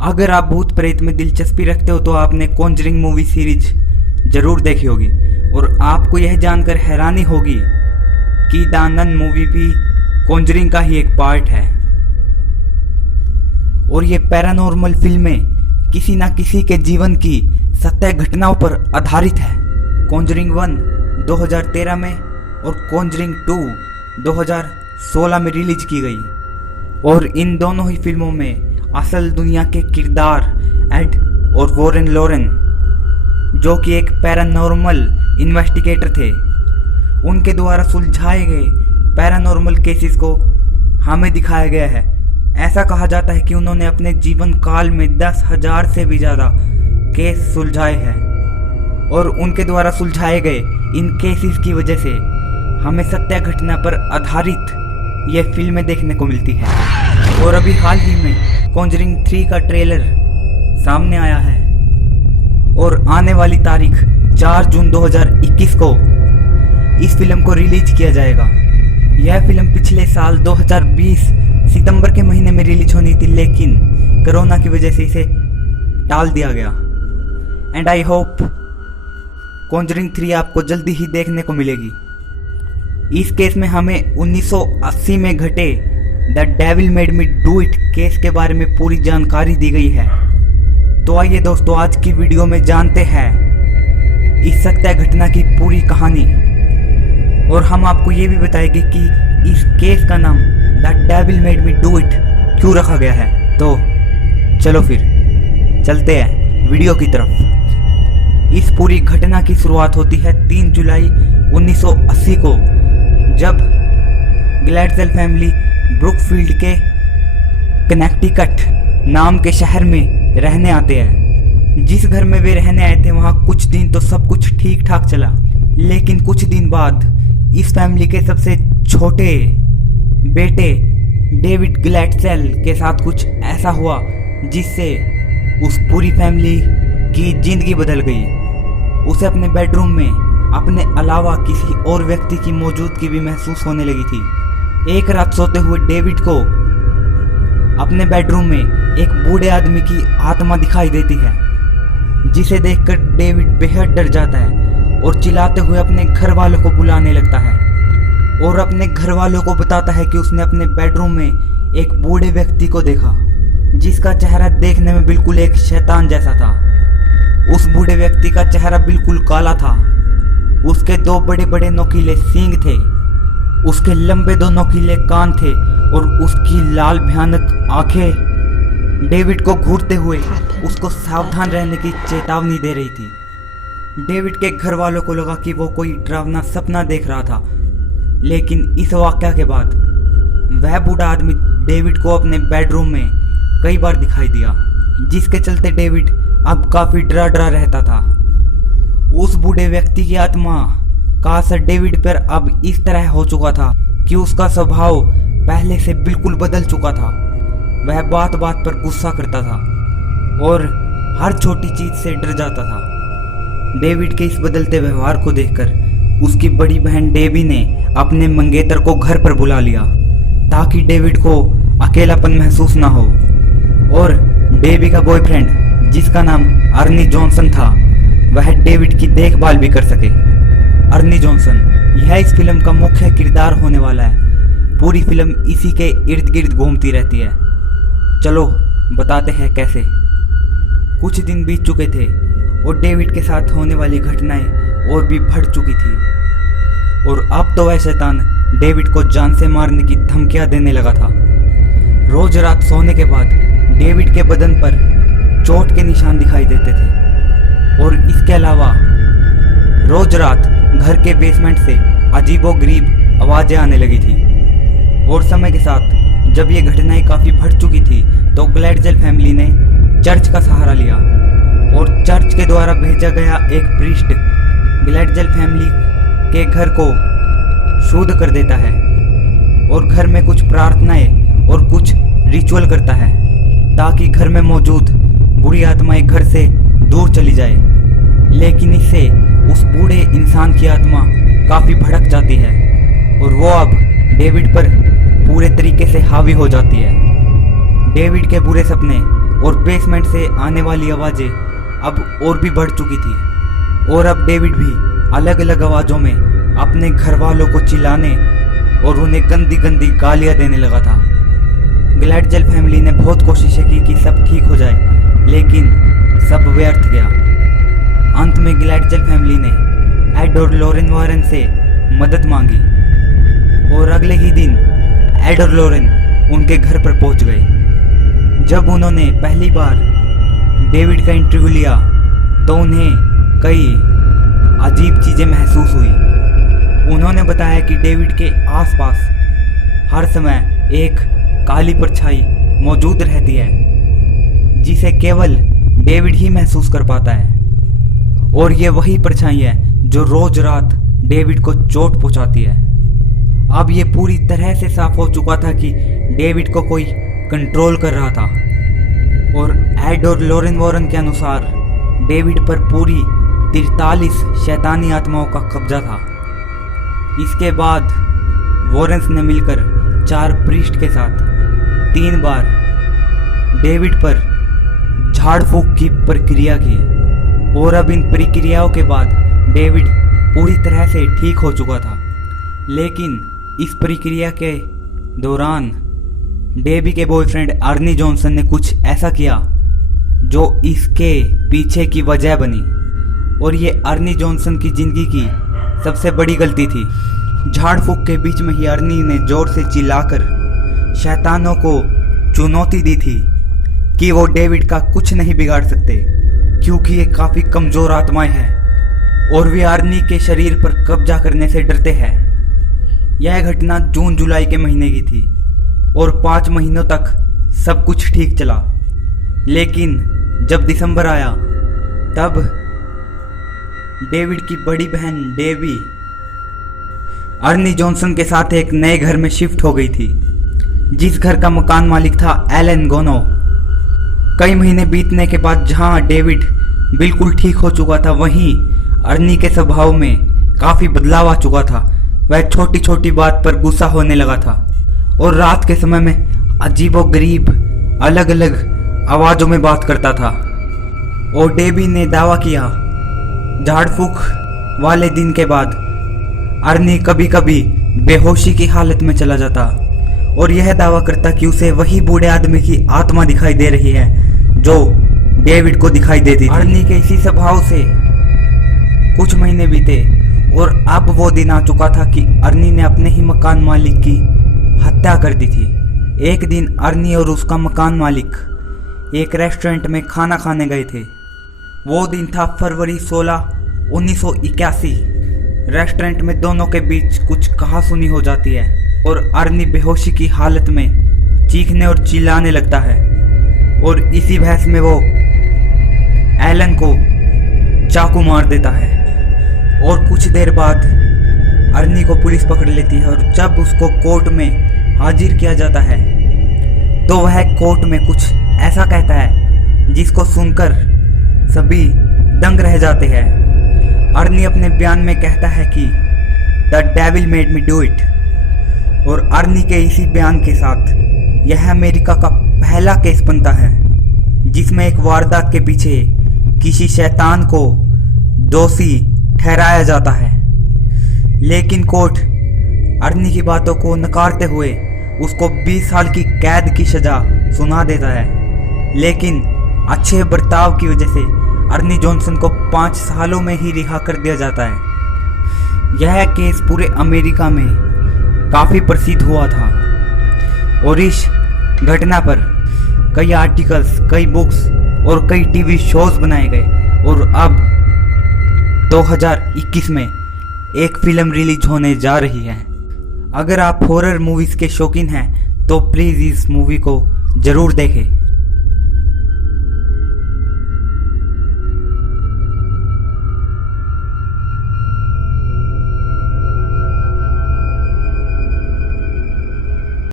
अगर आप भूत प्रेत में दिलचस्पी रखते हो तो आपने कॉन्जरिंग मूवी सीरीज जरूर देखी होगी और आपको यह जानकर हैरानी होगी कि द नन मूवी भी कॉन्जरिंग का ही एक पार्ट है। और ये पैरानॉर्मल फिल्में किसी ना किसी के जीवन की सत्य घटनाओं पर आधारित है। कॉन्जरिंग 1 2013 में और कॉन्जरिंग 2 2016 में रिलीज की गई और इन दोनों ही फिल्मों में असल दुनिया के किरदार एड और वॉरेन लॉरेन, जो कि एक पैरानॉर्मल इन्वेस्टिगेटर थे, उनके द्वारा सुलझाए गए पैरानॉर्मल केसेस को हमें दिखाया गया है। ऐसा कहा जाता है कि उन्होंने अपने जीवन काल में 10,000 से भी ज़्यादा केस सुलझाए हैं और उनके द्वारा सुलझाए गए इन केसेस की वजह से हमें सत्य घटना पर आधारित ये फिल्में देखने को मिलती है। और अभी हाल ही में कॉन्जरिंग 3 का ट्रेलर सामने आया है और आने वाली तारीख 4 जून 2021 को इस फिल्म को रिलीज किया जाएगा। यह फिल्म पिछले साल 2020 सितंबर के महीने में रिलीज होनी थी, लेकिन कोरोना की वजह से इसे टाल दिया गया। एंड आई होप कॉन्जरिंग 3 आपको जल्दी ही देखने को मिलेगी। इस केस में हमें 1980 में घटे the devil made me do it case के बारे में पूरी जानकारी दी गई है। तो आइए दोस्तों, आज की वीडियो में जानते हैं इस सत्य घटना की पूरी कहानी और हम आपको ये भी बताएंगे कि इस केस का नाम the devil made me do it क्यों रखा गया है। तो चलो फिर चलते हैं वीडियो की तरफ। इस पूरी घटना की शुरुआत होती है 3 जुलाई 1980 को, जब ग्लैडसेल फैमिली ब्रुकफील्ड के कनेक्टिकट नाम के शहर में रहने आते हैं। जिस घर में वे रहने आए थे वहाँ कुछ दिन तो सब कुछ ठीक ठाक चला, लेकिन कुछ दिन बाद इस फैमिली के सबसे छोटे बेटे डेविड ग्लैडसेल के साथ कुछ ऐसा हुआ जिससे उस पूरी फैमिली की जिंदगी बदल गई। उसे अपने बेडरूम में अपने अलावा किसी और व्यक्ति की मौजूदगी भी महसूस होने लगी थी। एक रात सोते हुए डेविड को अपने बेडरूम में एक बूढ़े आदमी की आत्मा दिखाई देती है, जिसे देखकर डेविड बेहद डर जाता है और चिल्लाते हुए अपने घर वालों को बुलाने लगता है और अपने घर वालों को बताता है कि उसने अपने बेडरूम में एक बूढ़े व्यक्ति को देखा, जिसका चेहरा देखने में बिल्कुल एक शैतान जैसा था। उस बूढ़े व्यक्ति का चेहरा बिल्कुल काला था, उसके 2 बड़े बड़े नोकीले सींग थे, उसके लंबे 2 नोकीले कान थे और उसकी लाल भयानक आंखें डेविड को घूरते हुए उसको सावधान रहने की चेतावनी दे रही थी। डेविड के घर वालों को लगा कि वो कोई डरावना सपना देख रहा था, लेकिन इस वाकया के बाद वह बूढ़ा आदमी डेविड को अपने बेडरूम में कई बार दिखाई दिया, जिसके चलते डेविड अब काफी डरा डरा रहता था। उस बूढ़े व्यक्ति की आत्मा का असर डेविड पर अब इस तरह हो चुका था कि उसका स्वभाव पहले से बिल्कुल बदल चुका था। वह बात बात पर गुस्सा करता था और हर छोटी चीज से डर जाता था। डेविड के इस बदलते व्यवहार को देखकर उसकी बड़ी बहन डेबी ने अपने मंगेतर को घर पर बुला लिया ताकि डेविड को अकेलापन महसूस ना हो। और डेबी का बॉयफ्रेंड, जिसका नाम अर्नी जॉनसन था, वह डेविड की देखभाल भी कर सके। अर्नी जॉनसन यह इस फिल्म का मुख्य किरदार होने वाला है। पूरी फिल्म इसी के इर्द गिर्द घूमती रहती है। चलो बताते हैं कैसे। कुछ दिन बीत चुके थे और डेविड के साथ होने वाली घटनाएं और भी बढ़ चुकी थी और अब तो वह शैतान डेविड को जान से मारने की धमकियां देने लगा था। रोज रात सोने के बाद डेविड के बदन पर चोट के निशान दिखाई देते थे और इसके अलावा रोज रात घर के बेसमेंट से अजीबोगरीब आवाजें आने लगी थी। और समय के साथ जब ये घटनाएं काफ़ी बढ़ चुकी थी तो ग्लैडसेल फैमिली ने चर्च का सहारा लिया और चर्च के द्वारा भेजा गया एक प्रीस्ट ग्लैडसेल फैमिली के घर को शुद्ध कर देता है और घर में कुछ प्रार्थनाएं और कुछ रिचुअल करता है ताकि घर में मौजूद बुरी आत्माएं घर से दूर चली जाए। लेकिन इससे उस बूढ़े इंसान की आत्मा काफ़ी भड़क जाती है और वो अब डेविड पर पूरे तरीके से हावी हो जाती है। डेविड के बुरे सपने और बेसमेंट से आने वाली आवाज़ें अब और भी बढ़ चुकी थी और अब डेविड भी अलग अलग आवाज़ों में अपने घर वालों को चिल्लाने और उन्हें गंदी गंदी गालियाँ देने लगा था। ग्लैडजेल फैमिली ने बहुत कोशिशें की कि सब ठीक हो जाए, लेकिन सब व्यर्थ गया। अंत में ग्लैडजेल फैमिली ने एड और लॉरेन वारन से मदद मांगी और अगले ही दिन एड और लॉरेन उनके घर पर पहुंच गए। जब उन्होंने पहली बार डेविड का इंटरव्यू लिया तो उन्हें कई अजीब चीज़ें महसूस हुई। उन्होंने बताया कि डेविड के आसपास हर समय एक काली परछाई मौजूद रहती है, जिसे केवल डेविड ही महसूस कर पाता है, और ये वही परछाई है जो रोज रात डेविड को चोट पहुंचाती है। अब ये पूरी तरह से साफ हो चुका था कि डेविड को कोई कंट्रोल कर रहा था, और एड और लॉरेन वॉरन के अनुसार डेविड पर पूरी 43 शैतानी आत्माओं का कब्जा था। इसके बाद वॉरेंस ने मिलकर 4 प्रीस्ट के साथ 3 बार डेविड पर झाड़ फूक की प्रक्रिया की, और अब इन प्रक्रियाओं के बाद डेविड पूरी तरह से ठीक हो चुका था। लेकिन इस प्रक्रिया के दौरान डेबी के बॉयफ्रेंड अर्नी जॉनसन ने कुछ ऐसा किया जो इसके पीछे की वजह बनी, और ये अर्नी जॉनसन की जिंदगी की सबसे बड़ी गलती थी। झाड़ फूक के बीच में ही अर्नी ने जोर से चिल्लाकर शैतानों को चुनौती दी थी कि वो डेविड का कुछ नहीं बिगाड़ सकते, क्योंकि ये काफ़ी कमज़ोर आत्माएं हैं और वे अर्नी के शरीर पर कब्जा करने से डरते हैं। यह घटना जून जुलाई के महीने की थी और 5 महीनों तक सब कुछ ठीक चला। लेकिन जब दिसंबर आया तब डेविड की बड़ी बहन डेबी अर्नी जॉनसन के साथ एक नए घर में शिफ्ट हो गई थी, जिस घर का मकान मालिक था एलन गोनो। कई महीने बीतने के बाद जहां डेविड बिल्कुल ठीक हो चुका था, वहीं अर्नी के स्वभाव में काफ़ी बदलाव आ चुका था। वह छोटी छोटी बात पर गुस्सा होने लगा था और रात के समय में अजीबोगरीब अलग अलग आवाज़ों में बात करता था। और डेबी ने दावा किया झाड़ फूक वाले दिन के बाद अर्नी कभी कभी बेहोशी की हालत में चला जाता और यह दावा करता कि उसे वही बूढ़े आदमी की आत्मा दिखाई दे रही है जो डेविड को दिखाई देती थी। अर्नी के इसी स्वभाव से कुछ महीने बीते और अब वो दिन आ चुका था कि अर्नी ने अपने ही मकान मालिक की हत्या कर दी थी। एक दिन अर्नी और उसका मकान मालिक एक रेस्टोरेंट में खाना खाने गए थे। वो दिन था फरवरी 16, 1981। रेस्टोरेंट में दोनों के बीच कुछ कहासुनी हो जाती है और अर्नी बेहोशी की हालत में चीखने और चिल्लाने लगता है, और इसी बहस में वो एलन को चाकू मार देता है। और कुछ देर बाद अर्नी को पुलिस पकड़ लेती है, और जब उसको कोर्ट में हाजिर किया जाता है तो वह कोर्ट में कुछ ऐसा कहता है जिसको सुनकर सभी दंग रह जाते हैं। अर्नी अपने बयान में कहता है कि the devil made me do it, और अर्नी के इसी बयान के साथ यह अमेरिका का पहला केस बनता है जिसमें एक वारदात के पीछे किसी शैतान को दोषी ठहराया जाता है। लेकिन कोर्ट अर्नी की बातों को नकारते हुए उसको 20 साल की कैद की सजा सुना देता है। लेकिन अच्छे बर्ताव की वजह से अर्नी जॉनसन को 5 सालों में ही रिहा कर दिया जाता है। यह केस पूरे अमेरिका में काफ़ी प्रसिद्ध हुआ था और इस घटना पर कई आर्टिकल्स, कई बुक्स और कई टीवी शोज बनाए गए, और अब 2021 में एक फिल्म रिलीज होने जा रही है। अगर आप हॉरर मूवीज़ के शौकीन हैं तो प्लीज़ इस मूवी को ज़रूर देखें।